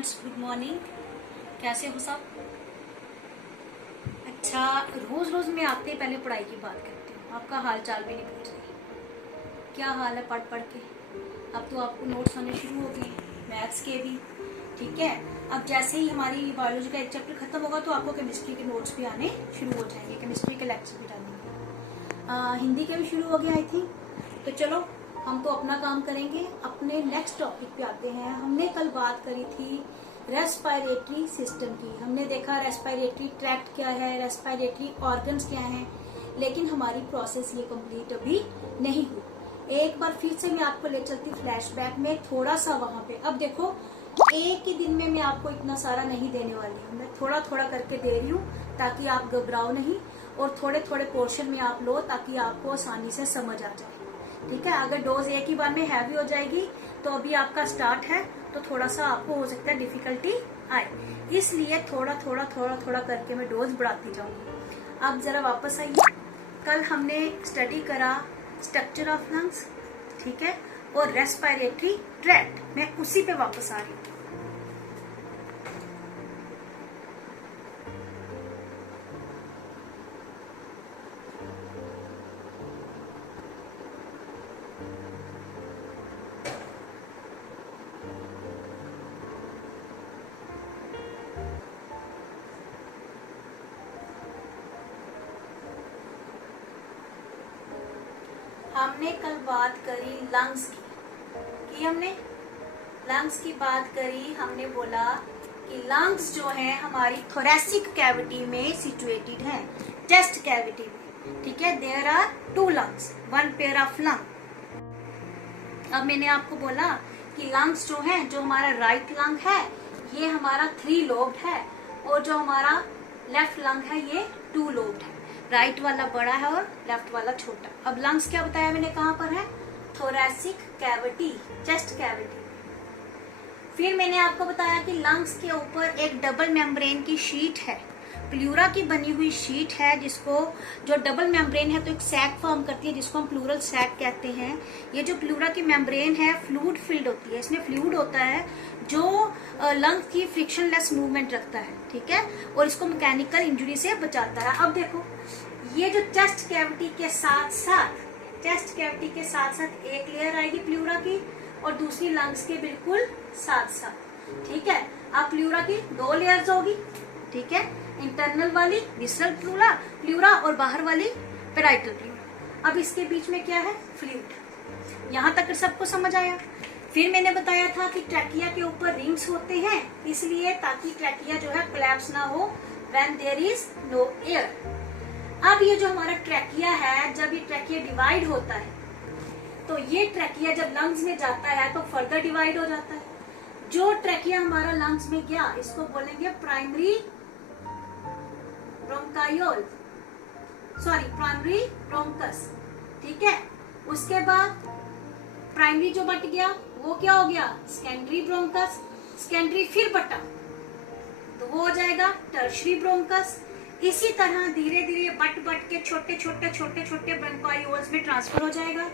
Friends, good morning. कैसे हो सब? अच्छा, रोज रोज मैं आते पहले पढ़ाई की बात करती हूँ, आपका हाल चाल भी नहीं पूछ रही। क्या हाल है पढ़ पढ़ के? अब तो आपको नोट्स आने शुरू हो गए, मैथ्स के भी। ठीक है, अब जैसे ही हमारी बायोलॉजी का एक चैप्टर खत्म होगा तो आपको केमिस्ट्री के नोट्स भी आने शुरू हो जाएंगे, केमिस्ट्री के लेक्चर भी डालेंगे। हिंदी के भी शुरू हो गया आई थिंक। तो चलो हम तो अपना काम करेंगे, अपने नेक्स्ट टॉपिक पे आते हैं। हमने कल बात करी थी रेस्पिरेटरी सिस्टम की। हमने देखा रेस्पिरेटरी ट्रैक्ट क्या है, रेस्पिरेटरी ऑर्गन्स क्या हैं, लेकिन हमारी प्रोसेस ये कंप्लीट अभी नहीं हुई। एक बार फिर से मैं आपको ले चलती फ्लैशबैक में थोड़ा सा वहां पे। अब देखो, एक ही दिन में मैं आपको इतना सारा नहीं देने वाली हूँ, मैं थोड़ा थोड़ा करके दे रही हूँ ताकि आप घबराओ नहीं, और थोड़े थोड़े पोर्शन में आप लो ताकि आपको आसानी से समझ आ जाए। ठीक है, अगर डोज एक ही बार में हैवी हो जाएगी तो अभी आपका स्टार्ट है तो थोड़ा सा आपको हो सकता है डिफिकल्टी आए, इसलिए थोड़ा थोड़ा थोड़ा थोड़ा करके मैं डोज बढ़ाती जाऊंगी। अब जरा वापस आइए, कल हमने स्टडी करा स्ट्रक्चर ऑफ लंग्स, ठीक है, और रेस्पिरेटरी ट्रैक्ट। मैं उसी पे वापस आ रही हूँ। हमने कल बात करी लंग्स की हमने लंग्स की बात करी। हमने बोला कि लंग्स जो है हमारी थोरेसिक कैविटी में सिचुएटेड है, चेस्ट कैविटी में। ठीक है, there are 2 lungs, 1 pair of lung. अब मैंने आपको बोला कि लंग्स जो है, जो हमारा राइट लंग है ये हमारा 3 लोब्ड है, और जो हमारा लेफ्ट लंग है ये 2 लोब्ड है। राइट वाला बड़ा है और लेफ्ट वाला छोटा। अब लंग्स क्या बताया मैंने, कहाँ पर है? Thoracic cavity, chest cavity. फिर मैंने आपको बताया कि लंग्स के ऊपर एक डबल मेम्ब्रेन की शीट है, प्लूरा की बनी हुई शीट है, जिसको जो डबल मेम्ब्रेन है तो एक सैक फॉर्म करती है जिसको हम प्लूरल सैक कहते हैं। ये जो प्लूरा की मेम्ब्रेन है फ्लूइड फिल्ड होती है, इसमें फ्लूइड होता है जो लंग की फ्रिक्शनलेस मूवमेंट रखता है। ठीक है, और इसको मैकेनिकल इंजरी से बचाता है। अब देखो, ये जो चेस्ट कैविटी के साथ साथ एक लेयर आएगी प्लूरा की, और दूसरी लंग्स के बिल्कुल साथ साथ। ठीक है, अब प्लूरा की 2 लेयर्स होगी। ठीक है, इंटरनल वाली विसरल प्लूरा और बाहर वाली पेराइटल प्लूरा। अब इसके बीच में क्या है? फ्लूइड। यहाँ तक सबको समझ आया? फिर मैंने बताया था कि ट्रैकिया के ऊपर रिंग्स होते हैं, इसलिए ताकि ट्रैकिया जो है कोलैप्स ना हो when there is no air. अब ये जो हमारा ट्रैकिया है, जब ये ट्रैकिया डिवाइड होता है तो ये ट्रैकिया जब लंग्स में जाता है तो फर्दर डिवाइड हो जाता है। जो ट्रैकिया हमारा लंग्स में गया इसको बोलेंगे प्राइमरी ब्रोंकायोल, प्राइमरी ब्रोंकस। ठीक है, उसके बाद प्राइमरी जो बट गया वो क्या हो गया? Secondary bronchus. सेकेंडरी फिर बटा तो वो हो जाएगा टर्शरी ब्रोंकस। इसी तरह धीरे धीरे बट के छोटे छोटे ब्रोंकायोल्स में ट्रांसफर हो जाएगा।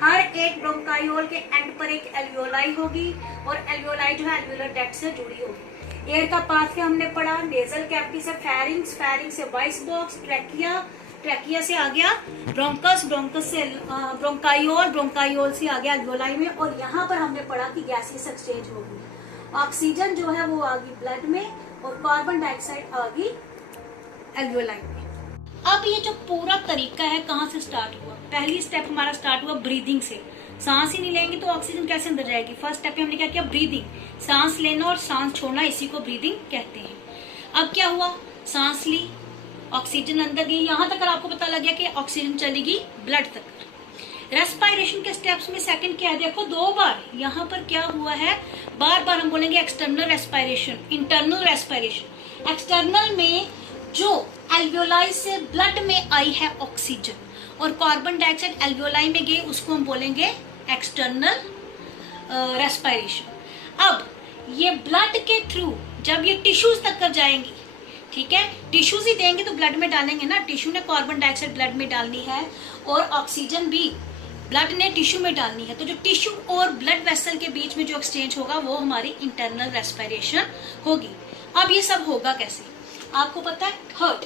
हर एक ब्रोंकायोल के एंड पर एक एल्वियोलाई होगी, और एल्वियोलाई जो है एल्वियोलर डक्ट से जुड़ी होगी। एयर का पाथवे हमने पढ़ा, नेजल कैविटी से फेरिंग्स, फेरिंग से वॉइस बॉक्स, ट्रैकिया से आ गया ब्रोंकस, ब्रोंकस से ब्रोंकायोल, ब्रोंकायोल से आ गया एल्वियोलाई में, और यहाँ पर हमने पढ़ा कि गैसियस एक्सचेंज होगी। ऑक्सीजन जो है वो आ गई ब्लड में, और कार्बन डाइऑक्साइड आ गई एल्वियोलाई में। अब ये जो पूरा तरीका है कहाँ से स्टार्ट हुआ? पहली स्टेप हमारा स्टार्ट हुआ ब्रीदिंग से। सांस ही नहीं लेंगे तो ऑक्सीजन कैसे अंदर जाएगी? फर्स्ट स्टेप में हमने क्या किया? ब्रीदिंग, सांस लेना और सांस छोड़ना, इसी को ब्रीदिंग कहते हैं। अब क्या हुआ? सांस ली, ऑक्सीजन अंदर गई, यहाँ तक आपको पता लग गया कि ऑक्सीजन चलेगी ब्लड तक। रेस्पिरेशन के स्टेप्स में सेकंड क्या है? देखो 2 बार यहाँ पर क्या हुआ है, बार बार हम बोलेंगे external respiration, internal respiration. External में जो एल्वियोलाई से ब्लड में आई है ऑक्सीजन और कार्बन डाइऑक्साइड एल्वियोलाई में गई, उसको हम बोलेंगे एक्सटर्नल रेस्पिरेशन। अब ये ब्लड के थ्रू जब ये टिश्यूज तक कर जाएंगी, ठीक है, टिश्यूज ही देंगे तो ब्लड में डालेंगे ना, टिश्यू ने कार्बन डाइऑक्साइड ब्लड में डालनी है, और ऑक्सीजन भी ब्लड ने टिश्यू में डालनी है, तो जो टिश्यू और ब्लड वेसल के बीच में जो एक्सचेंज होगा वो हमारी इंटरनल रेस्पिरेशन होगी। अब ये सब होगा कैसे, आपको पता है, हार्ट,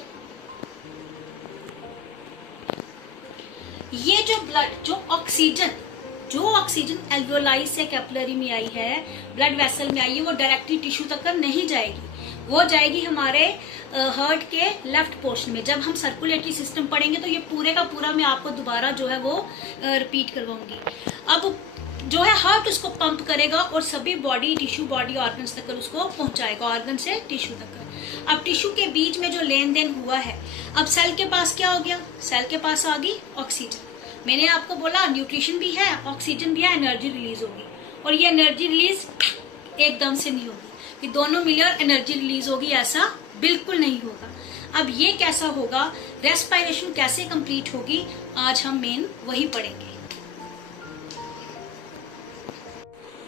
ये जो ब्लड, जो ऑक्सीजन एल्वियोलाई से कैपिलरी में आई है, ब्लड वेसल में आई है, वो डायरेक्टली टिश्यू तक नहीं जाएगी, वो जाएगी हमारे हार्ट के लेफ्ट पोर्शन में। जब हम सर्कुलेटरी सिस्टम पढ़ेंगे तो ये पूरे का पूरा मैं आपको दोबारा जो है वो रिपीट करवाऊंगी। अब जो है हार्ट उसको पंप करेगा और सभी बॉडी टिश्यू, बॉडी ऑर्गन्स तक उसको पहुंचाएगा, ऑर्गन से टिश्यू तक। अब टिश्यू के बीच में जो लेन देन हुआ है, अब सेल के पास क्या हो गया, सेल के पास आ गई ऑक्सीजन। मैंने आपको बोला न्यूट्रिशन भी है, ऑक्सीजन भी है, एनर्जी रिलीज होगी, और ये एनर्जी रिलीज एकदम से नहीं होगी कि दोनों मिलकर एनर्जी रिलीज होगी, ऐसा बिल्कुल नहीं होगा। अब ये कैसा होगा, रेस्पिरेशन कैसे कंप्लीट होगी, आज हम मेन वही पढ़ेंगे।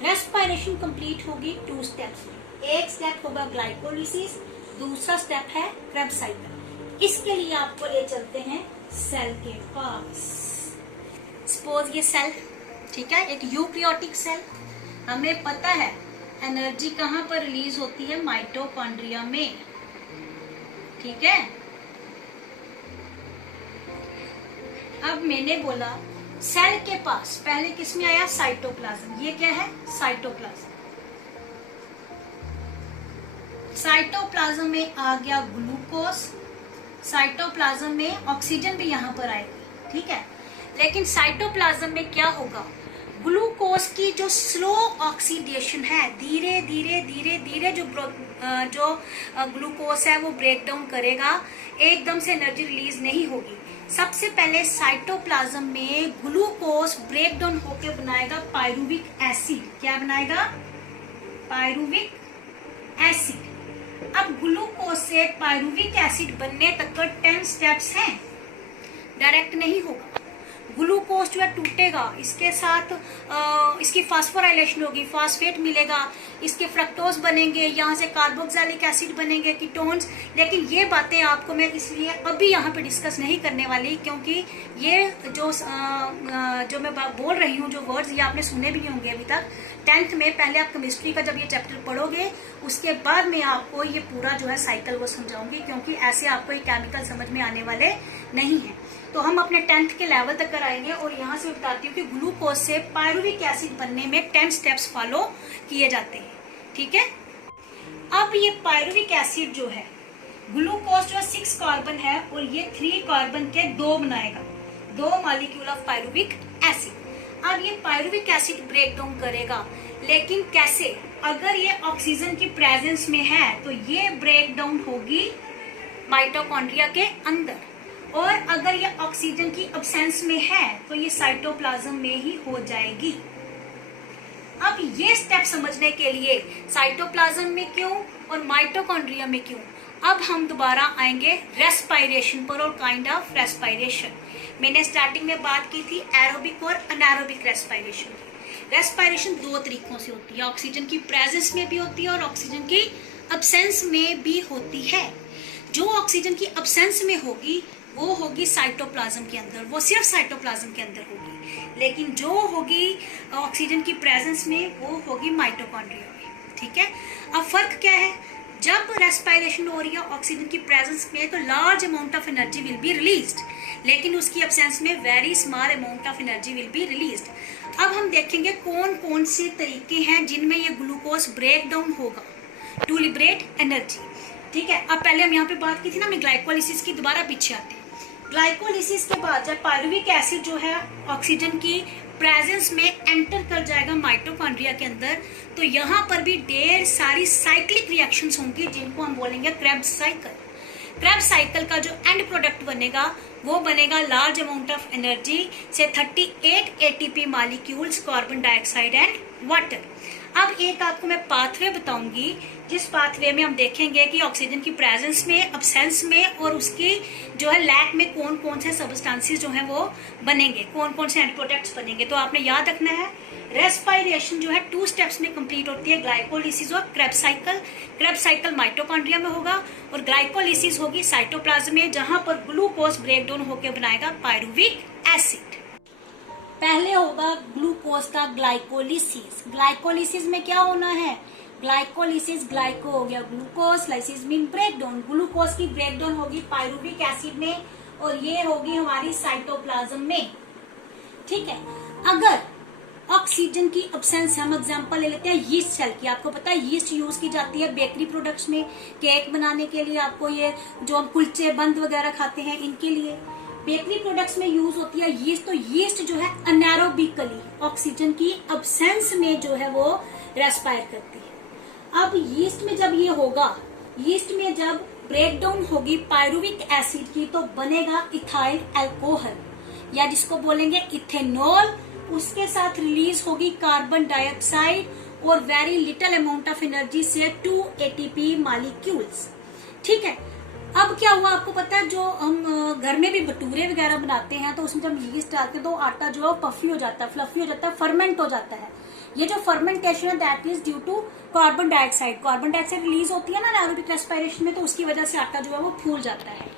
रेस्पिरेशन कंप्लीट होगी 2 स्टेप्स में। एक स्टेप होगा ग्लाइकोलिसिस, दूसरा स्टेप है क्रेब्स साइकिल। इसके लिए आपको ले चलते हैं सेल के पास। सपोज ये सेल, ठीक है, एक यूकैरियोटिक सेल, हमें पता है एनर्जी कहां पर रिलीज होती है, माइटोकॉन्ड्रिया में, ठीक है। अब मैंने बोला सेल के पास पहले किसमें आया, साइटोप्लाज्म। ये क्या है, साइटोप्लाज्म। साइटोप्लाज्म में आ गया ग्लूकोज, साइटोप्लाज्म में ऑक्सीजन भी यहां पर आएगी, ठीक है। लेकिन साइटोप्लाज्म में क्या होगा, ग्लूकोज की जो स्लो ऑक्सीडेशन है, धीरे धीरे धीरे धीरे जो ग्लूकोज है वो ब्रेक डाउन करेगा, एकदम से एनर्जी रिलीज नहीं होगी। सबसे पहले साइटोप्लाज्म में ग्लूकोज ब्रेक डाउन होकर बनाएगा पायरुविक एसिड। क्या बनाएगा, पायरुविक एसिड। अब ग्लूकोज से पायरुविक एसिड बनने तक का 10 स्टेप्स हैं, डायरेक्ट नहीं होगा। ग्लूकोज जो है टूटेगा, इसके साथ इसकी फास्फोराइलेशन होगी, फास्फेट मिलेगा, इसके फ्रक्टोज बनेंगे, यहाँ से कार्बोक्सिलिक एसिड बनेंगे, कीटोन्स। लेकिन ये बातें आपको मैं इसलिए अभी यहाँ पे डिस्कस नहीं करने वाली, क्योंकि ये जो मैं बोल रही हूँ, जो वर्ड्स ये आपने सुने भी नहीं होंगे अभी तक। 10th में पहले आप केमिस्ट्री का जब ये चैप्टर पढ़ोगे, उसके बाद मैं आपको ये पूरा जो है साइकिल वो समझाऊंगी, क्योंकि ऐसे आपको ये केमिकल समझ में आने वाले नहीं है। तो हम अपने 10th के लेवल तक कराएंगे, और यहाँ से बताती हूँ कि ग्लूकोज से पायरुविक एसिड बनने में 10 स्टेप्स फॉलो किए जाते हैं, ठीक है। अब ये पायरुविक एसिड जो है, ग्लूकोज जो 6 कार्बन है और ये 3 कार्बन के 2 बनाएगा, 2 मॉलिक्यूल ऑफ पायरुविक एसिड। अब ये पायरुविक एसिड ब्रेक डाउन करेगा, लेकिन कैसे, अगर ये ऑक्सीजन की प्रेजेंस में है तो ये ब्रेक डाउन होगी माइटोकॉन्ड्रिया के अंदर, और अगर ये ऑक्सीजन की अब्सेंस में है तो ये साइटोप्लाज्म में ही हो जाएगी। अब ये स्टेप समझने के लिए साइटोप्लाज्म में क्यों और माइटोकॉन्ड्रिया में क्यों, अब हम दोबारा आएंगे रेस्पिरेशन पर और काइंड ऑफ रेस्पिरेशन। मैंने स्टार्टिंग में बात की थी एरोबिक और अनएरोबिक रेस्पिरेशन की। रेस्पिरेशन 2 तरीकों से होती है, ऑक्सीजन की प्रेजेंस में भी होती है और ऑक्सीजन की अब्सेंस में भी होती है। जो ऑक्सीजन की अब्सेंस में होगी वो होगी साइटोप्लाज्म के अंदर, वो सिर्फ साइटोप्लाज्म के अंदर होगी। लेकिन जो होगी ऑक्सीजन की प्रेजेंस में वो होगी माइटोकॉन्ड्रिया में, ठीक है। अब फर्क क्या है, जब रेस्पिरेशन हो रही है ऑक्सीजन की प्रेजेंस में तो large amount of energy will be released, लेकिन उसकी एब्सेंस में very small amount of energy will be released. अब हम देखेंगे कौन कौन से तरीके हैं जिनमें ये ग्लूकोज ब्रेक डाउन होगा टू लिबरेट एनर्जी, ठीक है। अब पहले हम यहाँ पे बात की थी ना, मैं ग्लाइकोलिसिस की, दोबारा पीछे आते हैं। ग्लाइकोलिसिस के बाद जब पायरुविक एसिड जो है ऑक्सीजन की प्रेजेंस में एंटर कर जाएगा माइटोकॉन्ड्रिया के अंदर, तो यहाँ पर भी ढेर सारी साइक्लिक रिएक्शंस होंगी जिनको हम बोलेंगे क्रेब्स साइकिल। क्रेब्स साइकिल का जो एंड प्रोडक्ट बनेगा वो बनेगा लार्ज अमाउंट ऑफ एनर्जी से 38 ATP molecules, carbon dioxide and water. अब एक आपको मैं पाथवे बताऊंगी, जिस पाथवे में हम देखेंगे कि ऑक्सीजन की प्रेजेंस में, अब्सेंस में और उसकी जो है लैक में कौन कौन से सब्सटेंसेस जो है वो बनेंगे, कौन कौन से एंड प्रोडक्ट्स बनेंगे। तो आपने याद रखना है रेस्पिरेशन जो है 2 स्टेप्स में कंप्लीट होती है, ग्लाइकोलिसिस और Krebs cycle. Krebs cycle mitochondria में होगा और ग्लाइकोलिसिस होगी साइटोप्लाज्म में, जहां पर ग्लूकोज ब्रेक डाउन होकर बनाएगा पायरुविक एसिड। पहले होगा ग्लूकोज का ग्लाइकोलिसिस। ग्लाइकोलिसिस में क्या होना है, ग्लाइकोलिसिस, ग्लाइको हो गया glucose, lysis mean breakdown, glucose की ब्रेकडाउन होगी पायरुविक एसिड में और ये होगी हमारी साइटोप्लाज्म में। ठीक है, अगर ऑक्सीजन की अब्सेंस, हम एग्जांपल ले लेते हैं यीस्ट सेल की। आपको पता है यीस्ट यूज की जाती है बेकरी प्रोडक्ट्स में, केक बनाने के लिए, आपको ये जो हम कुलचे बंद वगैरह खाते हैं इनके लिए बेकरी प्रोडक्ट्स में यूज होती है यीस्ट। तो यीस्ट जो है अनएरोबिकली ऑक्सीजन की अब्सेंस में जो है वो रेस्पायर करती है। अब यीस्ट में जब ये होगा, यीस्ट में जब ब्रेकडाउन होगी पायरुविक एसिड की, तो बनेगा इथाइल अल्कोहल या जिसको बोलेंगे इथेनॉल। उसके साथ रिलीज होगी कार्बन डाइऑक्साइड और very little amount of energy से 2 ATP मॉलिक्यूल्स। ठीक है, अब क्या हुआ आपको पता है, जो हम घर में भी भटूरे वगैरह बनाते हैं तो उसमें जब यीस्ट डालते हैं तो आटा जो है पफी हो जाता है, फ्लफी हो जाता है, फर्मेंट हो जाता है। ये जो फर्मेंटेशन है that is due to carbon dioxide. Carbon dioxide release होती है ना एरोबिक रेस्पिरेशन में, तो उसकी वजह से आटा जो है वो फूल जाता है।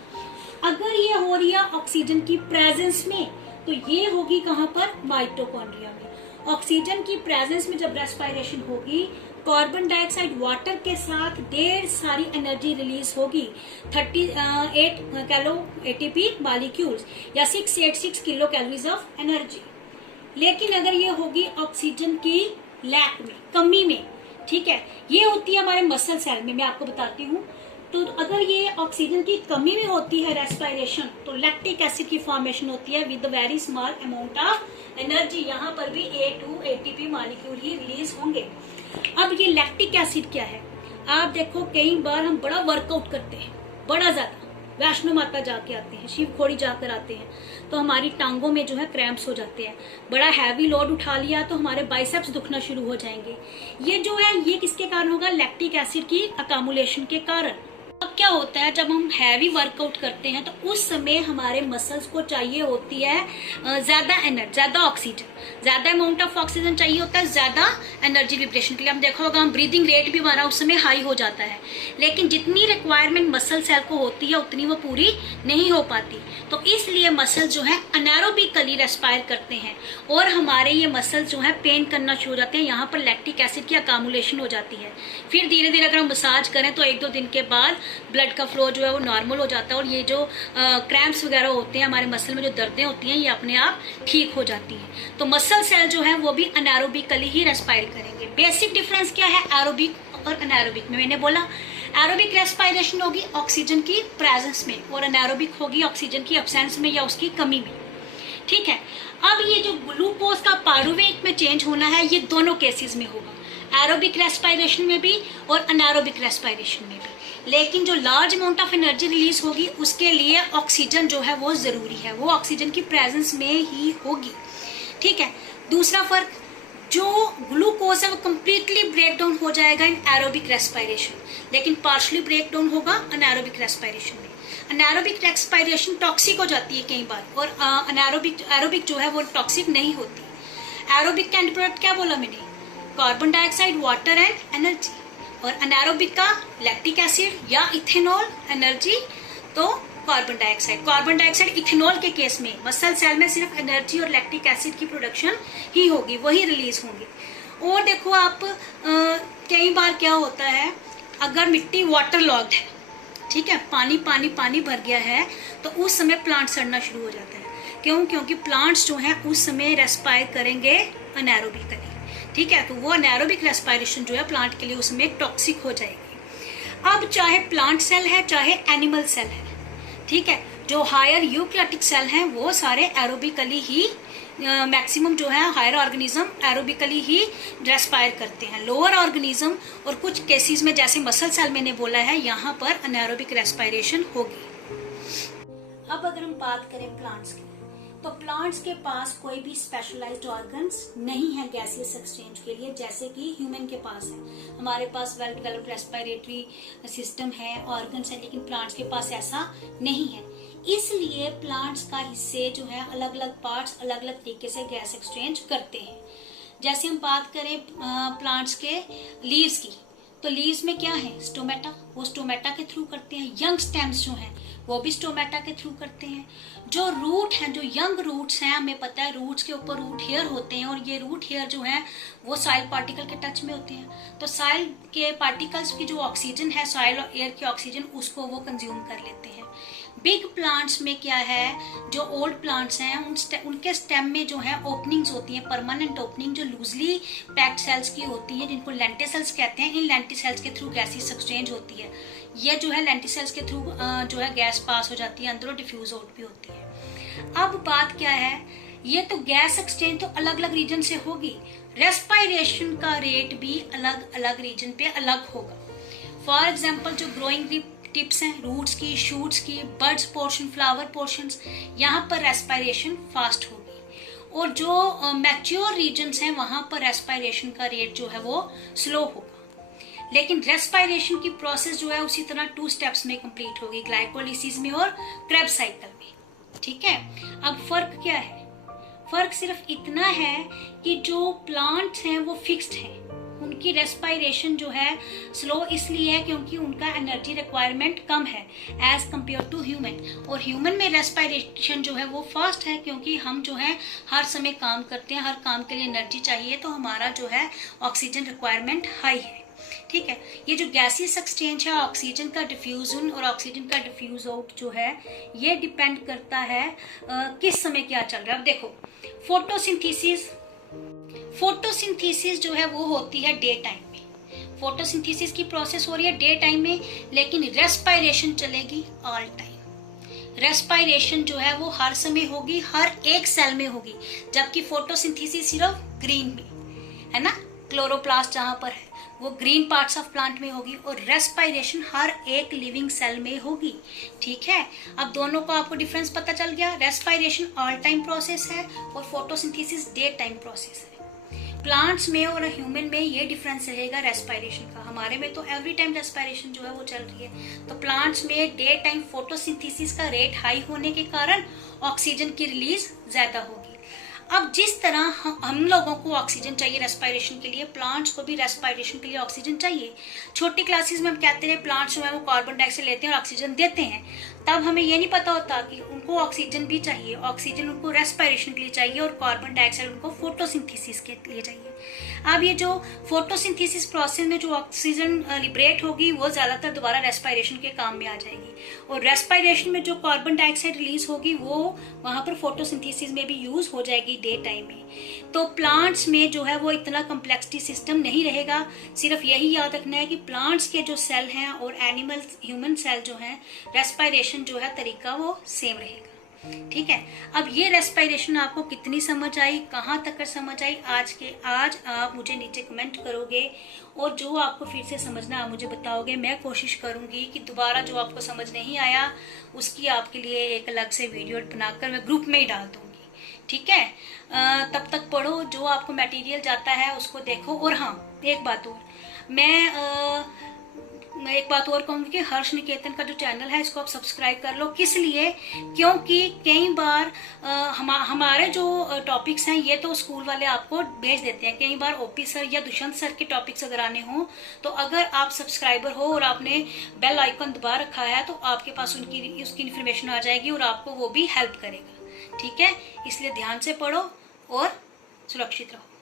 अगर ये हो रही है ऑक्सीजन की प्रेजेंस में, तो ये होगी कहां पर, माइटोकॉन्ड्रिया में। ऑक्सीजन की प्रेजेंस में जब रेस्पिरेशन होगी, कार्बन डाइऑक्साइड वाटर के साथ ढेर सारी एनर्जी रिलीज होगी, 38 कैलो ATP मॉलिक्यूल्स या 686 किलो कैलोरीज ऑफ एनर्जी। लेकिन अगर ये होगी ऑक्सीजन की लैक में, कमी में, ठीक है, ये होती है हमारे मसल सेल में, मैं आपको बताती हूँ। तो अगर ये ऑक्सीजन की कमी में होती है रेस्पिरेशन, तो लैक्टिक एसिड की फॉर्मेशन होती है with very small amount of energy. यहाँ पर भी 2 ATP मॉलिक्यूल ही रिलीज होंगे। अब ये लैक्टिक एसिड क्या है, आप देखो कई बार हम बड़ा वर्कआउट करते हैं, बड़ा ज्यादा, वैष्णो माता जाके आते हैं, शिव खोड़ी जाकर आते हैं, तो हमारी टांगों में जो है क्रैम्प्स हो जाते हैं। बड़ा हैवी लोड उठा लिया तो हमारे बाइसेप्स दुखना शुरू हो जाएंगे। ये जो है ये किसके कारण होगा, लैक्टिक एसिड की अकामुलेशन के कारण। अब क्या होता है, जब हम हैवी वर्कआउट करते हैं तो उस समय हमारे मसल्स को चाहिए होती है ज्यादा एनर्जी, ज्यादा ऑक्सीजन, ज्यादा अमाउंट ऑफ ऑक्सीजन चाहिए होता है, ज्यादा एनर्जी लिबरेशन के लिए। हम देखा होगा हम ब्रीदिंग रेट भी हमारा उस समय हाई हो जाता है, लेकिन जितनी रिक्वायरमेंट मसल सेल को होती है उतनी वो पूरी नहीं हो पाती। तो इसलिए मसल जो है अनएरोबिकली रेस्पायर करते हैं और हमारे ये मसल जो है पेन करना शुरू हो जाते हैं। यहाँ पर लैक्टिक एसिड की अकामुलेशन हो जाती है। फिर धीरे धीरे अगर हम मसाज करें तो 1-2 दिन के बाद ब्लड का फ्लो जो है वो नॉर्मल हो जाता है और ये जो क्रैम्प्स वगैरह होते हैं, हमारे मसल में जो दर्दें होती हैं, ये अपने आप ठीक हो जाती हैं। तो मसल सेल जो है वो भी अनएरोबिकली ही रेस्पायर करेंगे। बेसिक डिफरेंस क्या है एरोबिक और अनएरोबिक में, मैंने बोला एरोबिक रेस्पिरेशन होगी ऑक्सीजन की प्रेजेंस में और अनएरोबिक होगी ऑक्सीजन की अब्सेंस में या उसकी कमी में। ठीक है, अब ये जो ग्लूकोज का पायरुवेट में चेंज होना है, ये दोनों केसेस में होगा, एरोबिक रेस्पिरेशन में भी और अनएरोबिक रेस्पिरेशन में भी। लेकिन जो large amount of energy release होगी उसके लिए ऑक्सीजन जो है वो जरूरी है, वो ऑक्सीजन की प्रेजेंस में ही होगी। ठीक है, दूसरा फर्क, जो ग्लूकोज है वो कंप्लीटली ब्रेक डाउन हो जाएगा इन एरोबिक रेस्पिरेशन, लेकिन पार्शली ब्रेक डाउन होगा अनएरोबिक रेस्पिरेशन में। अनएरोबिक रेस्पिरेशन टॉक्सिक हो जाती है कई बार और एरोबिक जो है वो टॉक्सिक नहीं होती। एरोबिक का एंड प्रोडक्ट क्या बोला मैंने, carbon dioxide, water and energy, और अनएरोबिक का लैक्टिक एसिड या इथेनॉल, एनर्जी तो कार्बन डाइऑक्साइड। इथेनॉल के केस में मसल सेल में सिर्फ एनर्जी और लैक्टिक एसिड की प्रोडक्शन ही होगी, वही रिलीज होंगे। और देखो आप कई बार क्या होता है, अगर मिट्टी वाटर लॉग्ड है, ठीक है, पानी पानी पानी भर गया है, तो उस समय प्लांट सड़ना शुरू हो जाता है। क्यों? क्योंकि प्लांट्स जो है उस समय रेस्पायर करेंगे अनएरोबिकली। ठीक है, तो वो अनएरोबिक रेस्पिरेशन जो है प्लांट के लिए उसमें टॉक्सिक हो जाएगी। अब चाहे प्लांट सेल है चाहे एनिमल सेल है, ठीक है, जो हायर यूकैरियोटिक सेल हैं वो सारे एरोबिकली ही, मैक्सिमम जो है हायर ऑर्गेनिज्म एरोबिकली ही रेस्पायर करते हैं। लोअर ऑर्गेनिज्म और कुछ केसेस में जैसे मसल सेल मैंने बोला है, यहाँ पर अनएरोबिक रेस्पिरेशन होगी। अब अगर हम बात करें प्लांट्स की, तो प्लांट्स के पास कोई भी स्पेशलाइज्ड ऑर्गन्स नहीं है गैसियस एक्सचेंज के लिए, जैसे कि ह्यूमन के पास है। हमारे पास वेल डेवलप्ड रेस्पिरेटरी सिस्टम है, ऑर्गन्स है, लेकिन प्लांट्स के पास ऐसा नहीं है। इसलिए प्लांट्स का हिस्से जो है अलग अलग पार्ट्स अलग अलग तरीके से गैस एक्सचेंज करते हैं। जैसे हम बात करें प्लांट्स के लीव्स की, तो लीव्स में क्या है, स्टोमेटा, वो स्टोमेटा के थ्रू करते हैं। यंग स्टेम्स जो हैं वो भी स्टोमेटा के थ्रू करते हैं। जो रूट हैं, जो यंग रूट्स हैं, हमें पता है रूट्स के ऊपर रूट हेयर होते हैं और ये रूट हेयर जो है वो सॉइल पार्टिकल के टच में होते हैं। तो सॉइल के पार्टिकल्स की जो ऑक्सीजन है, सॉइल और एयर की ऑक्सीजन, उसको वो कंज्यूम कर लेते हैं। बिग प्लांट्स में क्या है, जो ओल्ड प्लांट्स हैं उनके स्टेम में जो है ओपनिंग्स होती हैं, परमानेंट ओपनिंग, जो लूजली पैक्ड सेल्स की होती हैं, जिनको लेंटिसेल्स कहते हैं। इन लेंटिसेल्स के थ्रू गैसेस एक्सचेंज होती है। ये जो है लेंटिसेल्स के थ्रू जो है गैस पास हो जाती है अंदर और डिफ्यूज आउट भी होती है। अब बात क्या है, ये तो गैस एक्सचेंज तो अलग अलग रीजन से होगी, रेस्पायरेशन का रेट भी अलग अलग रीजन पे अलग होगा। फॉर एग्जाम्पल जो ग्रोइंग टिप्स हैं, रूट्स की, शूट्स की, बड्स पोर्शन, फ्लावर पोर्शंस, यहाँ पर रेस्पायरेशन फास्ट होगी। और जो मैच्योर रीजन्स हैं वहां पर रेस्पायरेशन का रेट जो है वो स्लो होगा। लेकिन रेस्पायरेशन की प्रोसेस जो है उसी तरह 2 स्टेप्स में कंप्लीट होगी, ग्लाइकोलिसिस में और क्रेब्स साइकिल में। ठीक है, अब फर्क क्या है? फर्क सिर्फ इतना है कि जो प्लांट्स हैं वो फिक्स्ड हैं, उनकी रेस्पायरेशन जो है स्लो इसलिए है क्योंकि उनका एनर्जी रिक्वायरमेंट कम है एज कंपेयर टू ह्यूमन। और ह्यूमन में रेस्पायरेशन जो है वो फास्ट है क्योंकि हम जो है हर समय काम करते हैं, हर काम के लिए एनर्जी चाहिए, तो हमारा जो है ऑक्सीजन रिक्वायरमेंट हाई है। ठीक है, ये जो गैसियस एक्सचेंज है, ऑक्सीजन का डिफ्यूजन और ऑक्सीजन का डिफ्यूज आउट जो है, ये डिपेंड करता है किस समय क्या चल रहा है। अब देखो, फोटोसिंथेसिस जो है वो होती है डे टाइम में। फोटोसिंथेसिस की प्रोसेस हो रही है डे टाइम में, लेकिन रेस्पायरेशन चलेगी ऑल टाइम। रेस्पायरेशन जो है वो हर समय होगी, हर एक सेल में होगी, जबकि फोटोसिंथेसिस सिर्फ ग्रीन में है ना, क्लोरोप्लास्ट जहां पर है वो ग्रीन पार्ट्स ऑफ प्लांट में होगी, और रेस्पायरेशन हर एक लिविंग सेल में होगी। ठीक है, अब दोनों को आपको डिफरेंस पता चल गया। रेस्पायरेशन ऑल टाइम प्रोसेस है और फोटोसिंथेसिस डे टाइम प्रोसेस है। प्लांट्स में और ह्यूमन में ये डिफरेंस रहेगा रेस्पायरेशन का। हमारे में तो एवरी टाइम रेस्पायरेशन जो है वो चल रही है, तो प्लांट्स में डे टाइम फोटोसिंथेसिस का रेट हाई होने के कारण ऑक्सीजन की रिलीज ज्यादा होगी। अब जिस तरह हम लोगों को ऑक्सीजन चाहिए रेस्पायरेशन के लिए, प्लांट्स को भी रेस्पायरेशन के लिए ऑक्सीजन चाहिए। छोटी क्लासेस में हम कहते हैं प्लांट्स जो है वो कार्बन डाइऑक्साइड लेते हैं और ऑक्सीजन देते हैं, तब हमें ये नहीं पता होता कि उनको ऑक्सीजन भी चाहिए, ऑक्सीजन उनको रेस्पायरेशन के लिए चाहिए और कार्बन डाइऑक्साइड उनको फोटोसिंथेसिस के लिए चाहिए। अब ये जो फोटोसिंथेसिस प्रोसेस में जो ऑक्सीजन लिबरेट होगी वो ज्यादातर दोबारा रेस्पायरेशन के काम में आ जाएगी, और रेस्पायरेशन में जो कार्बन डाइऑक्साइड रिलीज होगी वो वहां पर फोटोसिंथेसिस में भी यूज हो जाएगी डे टाइम में। तो प्लांट्स में जो है वो इतना कम्प्लेक्सिटी सिस्टम नहीं रहेगा। सिर्फ यही याद रखना है कि प्लांट्स के जो सेल हैं और एनिमल ह्यूमन सेल जो है, रेस्पायरेशन जो है तरीका वो सेम रहेगा। ठीक है, अब ये रेस्पायरेशन आपको कितनी समझ आई, कहाँ तक समझ आई, आज आप मुझे नीचे कमेंट करोगे, और जो आपको फिर से समझना आप मुझे बताओगे। मैं कोशिश करूंगी कि दोबारा जो आपको समझ नहीं आया उसकी आपके लिए एक अलग से वीडियो बनाकर मैं ग्रुप में ही डाल दूंगी। ठीक है, तब तक पढ़ो, जो आपको मटेरियल जाता है उसको देखो। और हाँ, एक बात और, मैं एक बात और कहूंगी कि हर्ष निकेतन का जो चैनल है इसको आप सब्सक्राइब कर लो। किस लिए? क्योंकि कई बार हमारे जो टॉपिक्स हैं ये तो स्कूल वाले आपको भेज देते हैं, कई बार ओपी सर या दुष्यंत सर के टॉपिक्स अगर आने हो, तो अगर आप सब्सक्राइबर हो और आपने बेल आइकन दबा रखा है तो आपके पास उसकी इन्फॉर्मेशन आ जाएगी और आपको वो भी हेल्प करेगा। ठीक है, इसलिए ध्यान से पढ़ो और सुरक्षित रहो।